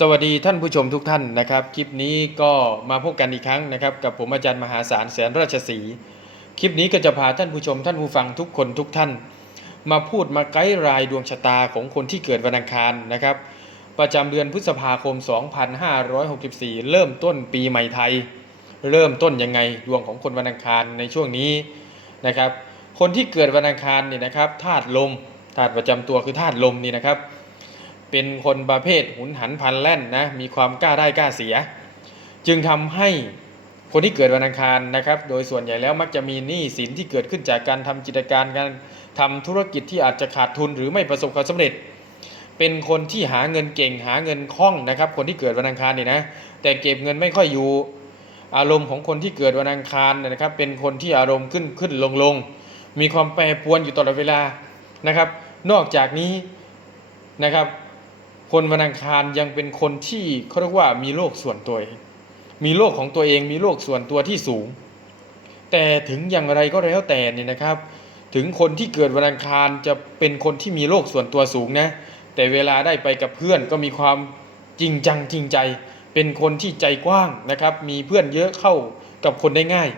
สวัสดีท่านผู้ชมทุกท่านนะครับ คลิปนี้ก็มาพบกันอีกครั้งนะครับ กับผมอาจารย์มหาศาลแสนราชสีคลิปนี้ก็จะพาท่านผู้ชมท่านผู้ฟังทุกคนทุกท่าน มาพูดมาไกด์รายดวงชะตาของคนที่เกิดวันอังคารนะครับ ประจำเดือนพฤษภาคม 2564 เริ่มต้นปีใหม่ไทย เริ่มต้นยังไงดวงของคนวันอังคารในช่วงนี้นะครับ คนที่เกิดวันอังคารเนี่ยนะครับธาตุลมธาตุประจำตัวคือธาตุลมนี่นะครับ เป็นคนประเภทหุนหันพันแล่นนะมีความกล้าได้กล้าเสีย จึงทำให้คนที่เกิดวันอังคารนะครับ โดยส่วนใหญ่แล้วมักจะมีหนี้สินที่เกิดขึ้นจากการทำกิจการการทำธุรกิจที่อาจจะขาดทุนหรือไม่ประสบความสำเร็จ เป็นคนที่หาเงินเก่งหาเงินคล่องนะครับ คนที่เกิดวันอังคารนี่นะแต่เก็บเงินไม่ค่อยอยู่อารมณ์ของคนที่เกิดวันอังคารเนี่ยนะครับ เป็นคนที่อารมณ์ขึ้นขึ้นลงลงมีความแปรปรวนอยู่ตลอดเวลานะครับ นอกจากนี้นะครับ คนวันอังคารยังเป็นคนที่เขาเรียกว่ามีโลกส่วนตัวเอง มีโลกของตัวเองมีโลกส่วนตัวที่สูง แต่ถึงอย่างไรก็แล้วแต่เนี่ยนะครับ ถึงคนที่เกิดวันอังคารจะเป็นคนที่มีโลกส่วนตัวสูงนะ แต่เวลาได้ไปกับเพื่อนก็มีความจริงจังจริงใจ เป็นคนที่ใจกว้างนะครับ มีเพื่อนเยอะเข้ากับคนได้ง่าย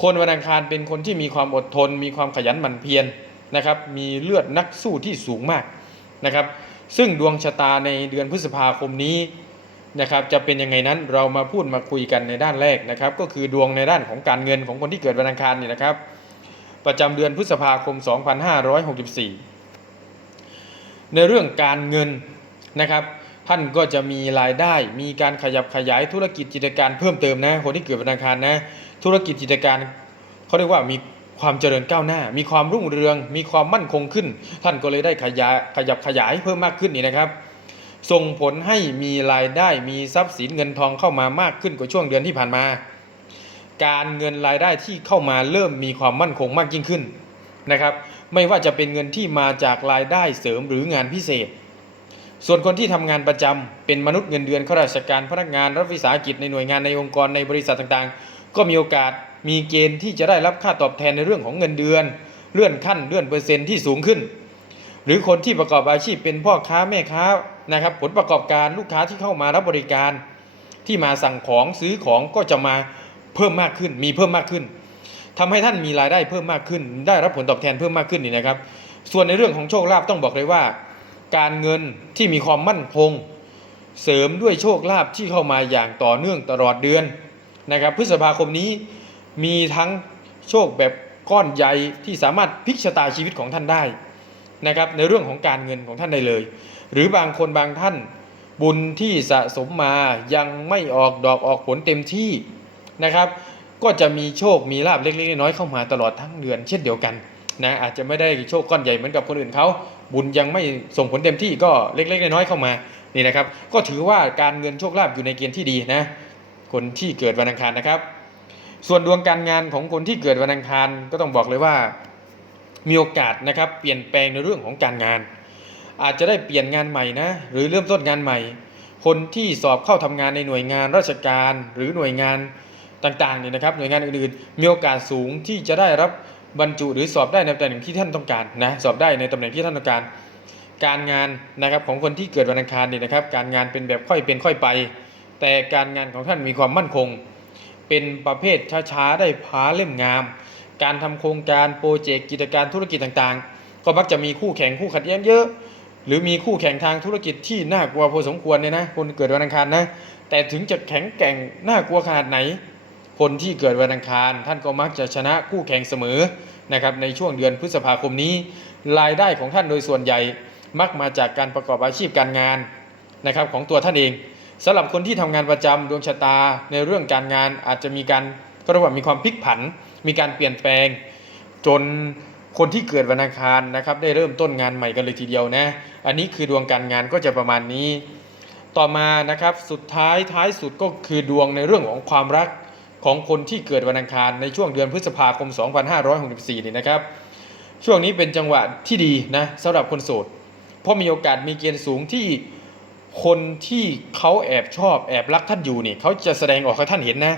คนวันอังคารเป็นคนที่มีความอดทน มีความขยันหมั่นเพียรนะครับ มีเลือดนักสู้ที่สูงมากนะครับ ซึ่งดวงชะตาในเดือนพฤษภาคมนี้นะครับจะเป็นยังไงนั้นเรามาพูดมาคุยกันในด้านแรกนะครับ ก็คือดวงในด้านของการเงินของคนที่เกิดวันอังคารนี่นะครับ ประจำเดือนพฤษภาคม 2564 ในเรื่องการเงินนะครับ ท่านก็จะมีรายได้ มีการขยับขยายธุรกิจกิจการเพิ่มเติมนะคนที่เกิดวันอังคารนะธุรกิจกิจการเขาเรียกว่ามี ความเจริญก้าวหน้า มีความรุ่งเรือง มีความมั่นคงขึ้น ท่านก็เลยได้ขยายขยับขยายเพิ่มมากขึ้นนี่นะครับส่งผลให้มีรายได้มีทรัพย์สินเงินทองเข้ามามากขึ้นกว่าช่วงเดือนที่ผ่านมา การเงินรายได้ที่เข้ามาเริ่มมีความมั่นคงมากยิ่งขึ้นนะครับ ไม่ว่าจะเป็นเงินที่มาจากรายได้เสริมหรืองานพิเศษ ส่วนคนที่ทำงานประจำเป็นมนุษย์เงินเดือนข้าราชการพนักงานรัฐวิสาหกิจในหน่วยงานในองค์กรในบริษัทต่างๆ ก็มีโอกาส มีเกณฑ์ที่จะได้รับค่าตอบแทนในเรื่องของเงินเดือน เลื่อนขั้นเลื่อนเปอร์เซ็นต์ที่สูงขึ้น หรือคนที่ประกอบอาชีพเป็นพ่อค้าแม่ค้านะครับ ผลประกอบการลูกค้าที่เข้ามารับบริการ ที่มาสั่งของซื้อของก็จะมาเพิ่มมากขึ้น มีเพิ่มมากขึ้นทำให้ท่านมีรายได้เพิ่มมากขึ้น ได้รับผลตอบแทนเพิ่มมากขึ้นนี่นะครับ ส่วนในเรื่องของโชคลาภต้องบอกเลยว่า การเงินที่มีความมั่นคง เสริมด้วยโชคลาภที่เข้ามาอย่างต่อเนื่องตลอดเดือนนะครับ พฤษภาคมนี้ มีทั้งโชคแบบก้อนใหญ่ที่สามารถพลิกชะตาชีวิตของท่านได้นะครับในเรื่องของการเงินของท่านได้เลย หรือบางคนบางท่าน บุญที่สะสมมายังไม่ออกดอกออกผลเต็มที่นะครับ ก็จะมีโชคมีลาบเล็กๆน้อยๆเข้ามาตลอดทั้งเดือนเช่นเดียวกันนะอาจจะไม่ได้โชคก้อนใหญ่เหมือนกับคนอื่นเขาบุญยังไม่ส่งผลเต็มที่ก็เล็กๆน้อยๆเข้ามานี่นะครับ ก็ถือว่าการเงินโชคลาภอยู่ในเกณฑ์ที่ดีนะคนที่เกิดวันอังคารนะครับ ส่วนดวงการงานของคนที่เกิดวันอังคารก็ต้องบอกเลยว่ามีโอกาสนะครับเปลี่ยนแปลงในเรื่องของการงาน อาจจะได้เปลี่ยนงานใหม่นะหรือเริ่มต้นงานใหม่ คนที่สอบเข้าทำงานในหน่วยงานราชการหรือหน่วยงานต่างๆเนี่ยนะครับหน่วยงานอื่นๆ มีโอกาสสูงที่จะได้รับบรรจุหรือสอบได้ในตำแหน่งที่ท่านต้องการนะสอบได้ในตำแหน่งที่ท่านต้องการ การงานนะครับของคนที่เกิดวันอังคารเนี่ยนะครับ การงานเป็นแบบค่อยเป็นค่อยไป แต่การงานของท่านมีความมั่นคง เป็นประเภทช้าๆ ได้พาเล่มงาม การทำโครงการโปรเจกต์กิจการธุรกิจต่างๆ ก็มักจะมีคู่แข่งคู่ขัดแย้งเยอะ หรือมีคู่แข่งทางธุรกิจที่น่ากลัวพอสมควรเนี่ยนะคนเกิดวันอังคารนะแต่ถึงจะแข็งแกร่งน่ากลัวขนาดไหน คนที่เกิดวันอังคาร ท่านก็มักจะชนะคู่แข่งเสมอนะครับในช่วงเดือนพฤษภาคมนี้ รายได้ของท่านโดยส่วนใหญ่มักมาจากการประกอบอาชีพการงานนะครับของตัวท่านเอง สำหรับคนที่ทำงานประจำดวงชะตาในเรื่องการงานอาจจะมีการก็เรียกว่ามีความพลิกผัน มีการเปลี่ยนแปลง จนคนที่เกิดวันอังคารนะครับ ได้เริ่มต้นงานใหม่กันเลยทีเดียวนะ อันนี้คือดวงการงานก็จะประมาณนี้ ต่อมานะครับสุดท้ายท้ายสุดก็คือดวงในเรื่องของความรักของคนที่เกิดวันอังคารในช่วงเดือนพฤษภาคม 2564นี่นะครับ ช่วงนี้เป็นจังหวะที่ดีนะสำหรับคนโสดเพราะมีโอกาสมีเกณฑ์สูงที่ คนที่เขาแอบชอบแอบรักท่านอยู่นี่เขาจะแสดงออกให้ท่านเห็นนะ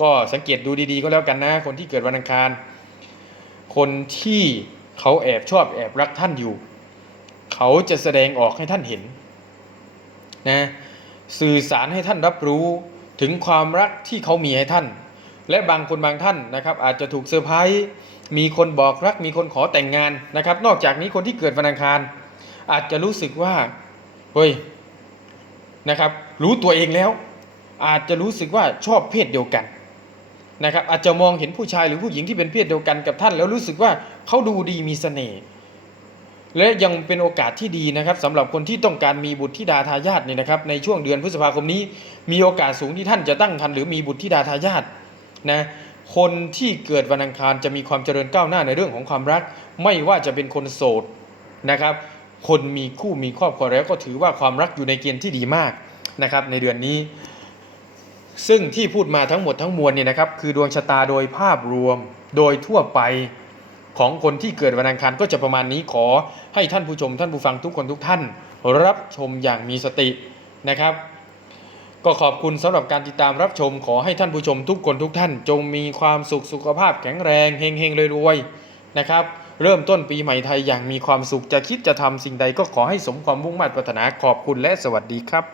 ก็สังเกตดูดีๆก็แล้วกันนะ คนที่เกิดวันอังคาร คนที่เขาแอบชอบแอบรักท่านอยู่ เขาจะแสดงออกให้ท่านเห็นนะสื่อสารให้ท่านรับรู้ถึงความรักที่เขามีให้ท่าน และบางคนบางท่านนะครับ อาจจะถูกเซอร์ไพรส์มีคนบอกรักมีคนขอแต่งงานนะครับ นอกจากนี้คนที่เกิดวันอังคาร อาจจะรู้สึกว่าเฮ้ย นะครับ รู้ตัวเองแล้ว อาจจะรู้สึกว่าชอบเพศเดียวกันนะครับ อาจจะมองเห็นผู้ชายหรือผู้หญิงที่เป็นเพศเดียวกันกับท่าน แล้วรู้สึกว่าเขาดูดีมีเสน่ห์และยังเป็นโอกาสที่ดีนะครับสำหรับคนที่ต้องการมีบุตรธิดาทายาทเนี่ยนะครับในช่วงเดือนพฤษภาคมนี้ มีโอกาสสูงที่ท่านจะตั้งครรภ์หรือมีบุตรธิดาทายาทนะคนที่เกิดวันอังคารจะมีความเจริญก้าวหน้าในเรื่องของความรัก ไม่ว่าจะเป็นคนโสดนะครับ คนมีคู่มีครอบครัวแล้วก็ถือว่าความรักอยู่ในเกณฑ์ที่ดีมากนะครับ ในเดือนนี้ ซึ่งที่พูดมาทั้งหมดทั้งมวลเนี่ยนะครับ คือดวงชะตาโดยภาพรวมโดยทั่วไปของคนที่เกิดวันอังคารก็จะประมาณนี้ขอให้ท่านผู้ชมท่านผู้ฟังทุกคนทุกท่าน รับชมอย่างมีสตินะครับ ก็ขอบคุณสำหรับการติดตามรับชม ขอให้ท่านผู้ชมทุกคนทุกท่าน จงมีความสุขสุขภาพแข็งแรงเฮงเฮงรวยๆนะครับ เริ่มต้นปีใหม่ไทยอย่างมีความสุขจะคิดจะทำสิ่งใดก็ขอให้สมความมุ่งมั่นปรารถนาขอบคุณและสวัสดีครับ